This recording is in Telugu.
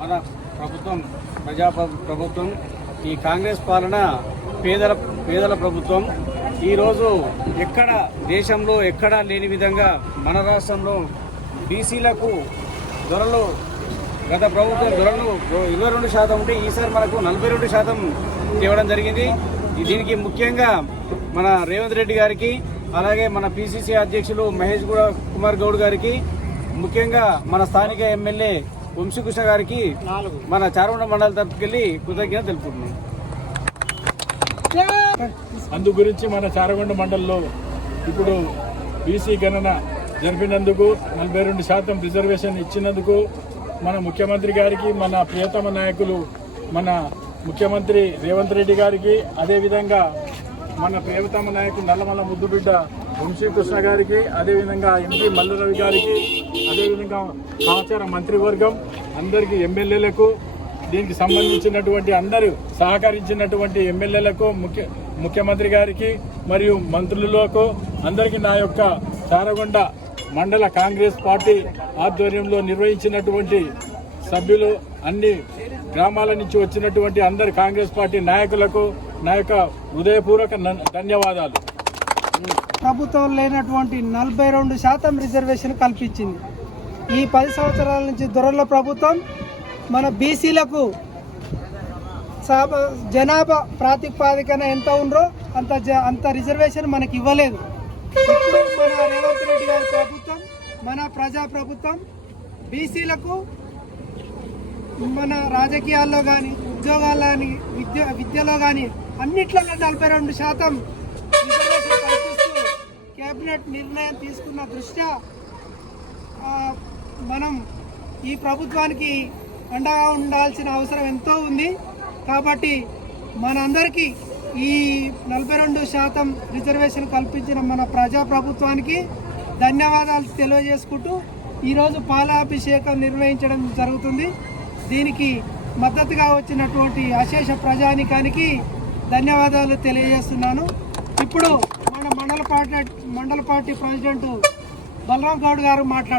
Ana, probamos. Vaya para nada. Pedaló, pedaló probamos. ఈరోజు ఎక్కడ దేశంలో ఎక్కడా లేని విధంగా మన రాష్ట్రంలో బీసీలకు ధరలు గత ప్రభుత్వం ధరలు ఇరవై రెండు శాతం ఉంటే ఈసారి మనకు నలభై రెండు శాతం ఇవ్వడం జరిగింది. దీనికి ముఖ్యంగా మన రేవంత్ రెడ్డి గారికి అలాగే మన పిసిసి అధ్యక్షులు మహేష్ గౌడ కుమార్ గౌడ్ గారికి ముఖ్యంగా మన స్థానిక ఎమ్మెల్యే వంశీకృష్ణ గారికి మన చారమండ మండలి తరపుకెళ్ళి కృతజ్ఞత తెలుపుకుంటున్నాం. అందు గురించి మన చారగొండ మండలంలో ఇప్పుడు బీసీ గణన జరిపినందుకు నలభై రెండు శాతం రిజర్వేషన్ ఇచ్చినందుకు మన ముఖ్యమంత్రి గారికి మన ప్రియతమ నాయకులు మన ముఖ్యమంత్రి రేవంత్ రెడ్డి గారికి అదేవిధంగా మన ప్రియతమ నాయకులు నల్లమల్ల ముద్దుబిడ్డ వంశీకృష్ణ గారికి అదేవిధంగా ఎంపీ మల్లరవి గారికి అదేవిధంగా సమాచార మంత్రివర్గం అందరికీ ఎమ్మెల్యేలకు దీనికి సంబంధించినటువంటి అందరూ సహకరించినటువంటి ఎమ్మెల్యేలకు ముఖ్య ముఖ్యమంత్రి గారికి మరియు మంత్రులకు అందరికీ నా యొక్క చారగొండ మండల కాంగ్రెస్ పార్టీ ఆధ్వర్యంలో నిర్వహించినటువంటి సభ్యులు అన్ని గ్రామాల నుంచి వచ్చినటువంటి అందరి కాంగ్రెస్ పార్టీ నాయకులకు నా యొక్క హృదయపూర్వక ధన్యవాదాలు. ప్రభుత్వం లేనటువంటి నలభై రెండు శాతం రిజర్వేషన్ కల్పించింది. ఈ పది సంవత్సరాల నుంచి దొరల ప్రభుత్వం మన బీసీలకు జనాభా ప్రాతిపాదికన ఎంత ఉందో అంత జ- అంత రిజర్వేషన్ మనకి ఇవ్వలేదు. ఇప్పుడు మన రేవంత్ రెడ్డి గారి ప్రభుత్వం మన ప్రజా ప్రభుత్వం బీసీలకు మన రాజకీయాల్లో కానీ ఉద్యోగాల్లో కానీ విద్య విద్యలో కానీ అన్నిట్లో నలభై రెండు శాతం రిజర్వేషన్ కల్పిస్తూ కేబినెట్ నిర్ణయం తీసుకున్న దృష్ట్యా మనం ఈ ప్రభుత్వానికి అండగా ఉండాల్సిన అవసరం ఎంతో ఉంది. కాబట్టి మనందరికీ ఈ నలభై రెండు శాతం రిజర్వేషన్ కల్పించిన మన ప్రజా ప్రభుత్వానికి ధన్యవాదాలు తెలియజేసుకుంటూ ఈరోజు పాలాభిషేకం నిర్వహించడం జరుగుతుంది. దీనికి మద్దతుగా వచ్చినటువంటి అశేష ప్రజానికానికి ధన్యవాదాలు తెలియజేస్తున్నాను. ఇప్పుడు మన మండల పార్టీ మండల పార్టీ ప్రెసిడెంట్ బలరాం గౌడ్ గారు మాట్లాడుతున్నారు.